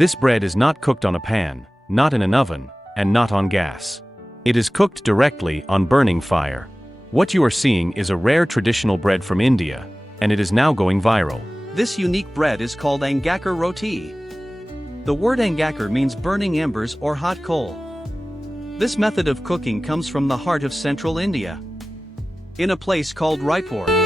This bread is not cooked on a pan, not in an oven, and not on gas. It is cooked directly on burning fire. What you are seeing is a rare traditional bread from India, and it is now going viral. This unique bread is called Angakar Roti. The word Angakar means burning embers or hot coal. This method of cooking comes from the heart of central India, in a place called Raipur.